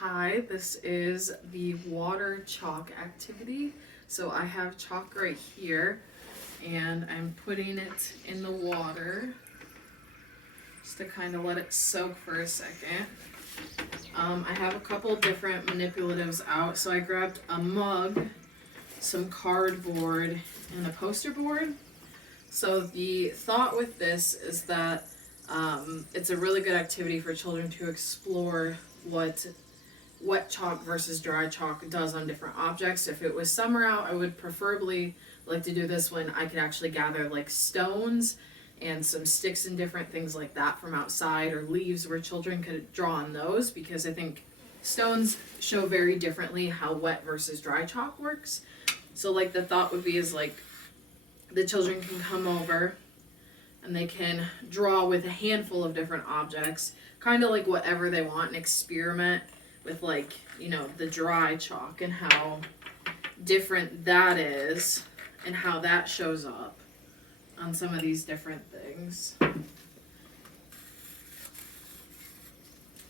Hi, this is the water chalk activity. So I have chalk right here and I'm putting it in the water just to kind of let it soak for a second. I have a couple different manipulatives out. So I grabbed a mug, some cardboard, and a poster board. So the thought with this is that it's a really good activity for children to explore what wet chalk versus dry chalk does on different objects. If it was summer out, I would preferably like to do this when I could actually gather like stones and some sticks and different things like that from outside, or leaves where children could draw on those, because I think stones show very differently how wet versus dry chalk works. So like the thought would be is like the children can come over and they can draw with a handful of different objects, kind of like whatever they want, and experiment with, like, you know, the dry chalk and how different that is and how that shows up on some of these different things.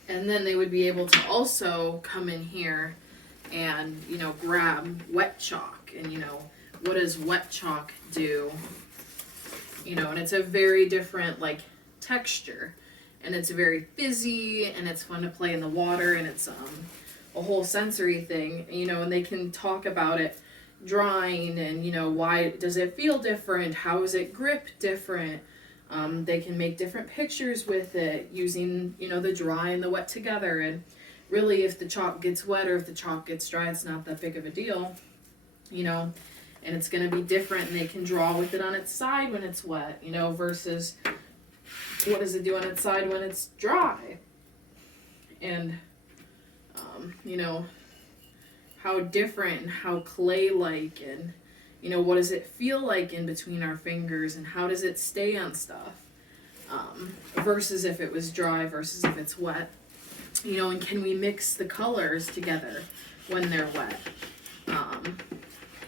And then they would be able to also come in here and, you know, grab wet chalk and, you know, what does wet chalk do? You know, and it's a very different, like, texture. And it's very fizzy, and it's fun to play in the water, and it's a whole sensory thing, you know, and they can talk about it drying and, you know, why does it feel different? How is it grip different? They can make different pictures with it using, you know, the dry and the wet together. And really, if the chalk gets wet or if the chalk gets dry, it's not that big of a deal, you know, and it's going to be different, and they can draw with it on its side when it's wet, you know, versus what does it do on its side when it's dry? And, you know, how different and how clay-like, and, you know, what does it feel like in between our fingers, and how does it stay on stuff? Versus if it was dry versus if it's wet. You know, and can we mix the colors together when they're wet?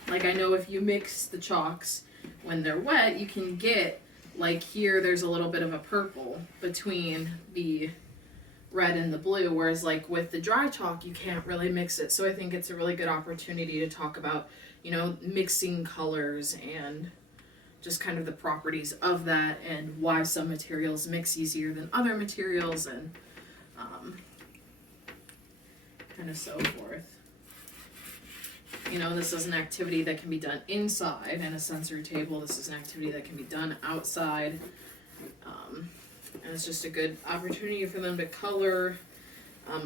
Like, I know if you mix the chalks when they're wet, you can get, like here, there's a little bit of a purple between the red and the blue, whereas like with the dry chalk, you can't really mix it. So I think it's a really good opportunity to talk about, you know, mixing colors and just kind of the properties of that, and why some materials mix easier than other materials, and kind of so forth. You know, this is an activity that can be done inside in a sensory table. This is an activity that can be done outside. And it's just a good opportunity for them to color.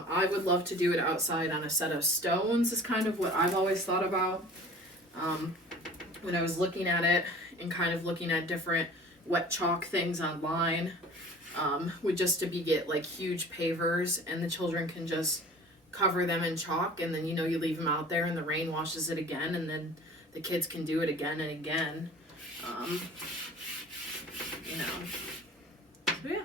I would love to do it outside on a set of stones, is kind of what I've always thought about. When I was looking at it and kind of looking at different wet chalk things online, would just to be get like huge pavers, and the children can just cover them in chalk, and then, you know, you leave them out there and the rain washes it again, and then the kids can do it again and again. You know, so yeah.